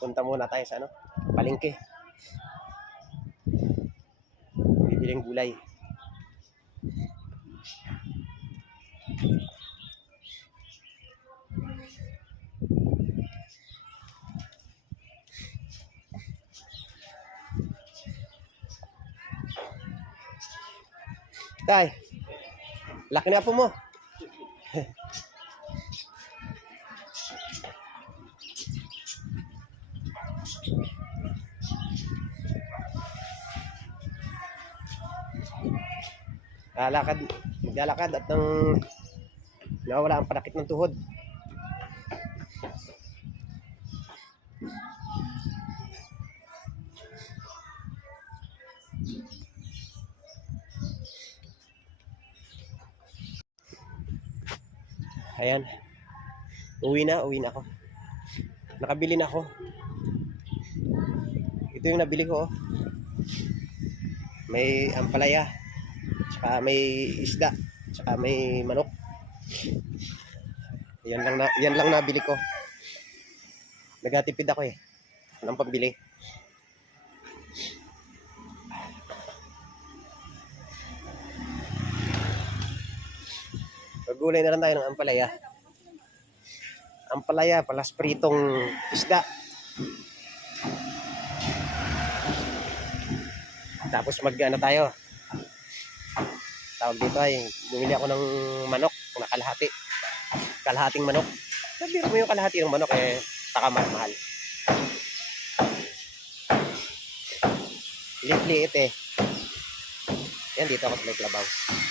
Punta muna tayo sa palengke. Bibiling gulay. Tay, laki na po mo. Maglalakad at nawawala ang panakit ng tuhod. Ayan. Uwi na ako. Nakabili na ako. Ito yung nabili ko. May ampalaya, tsaka may isda, tsaka may manok. Yan lang nabili ko. Nagtitipid ako ng pambili. Gulay na lang tayo ng ampalaya. Ampalaya palas pritong isda. Tapos tayo. Tawag dito ay bumili ako ng manok na kalahati. Kalahating manok. Sabi mo yung kalahati ng manok takamahal. Liit-liit Yan dito ako sa may clubhouse.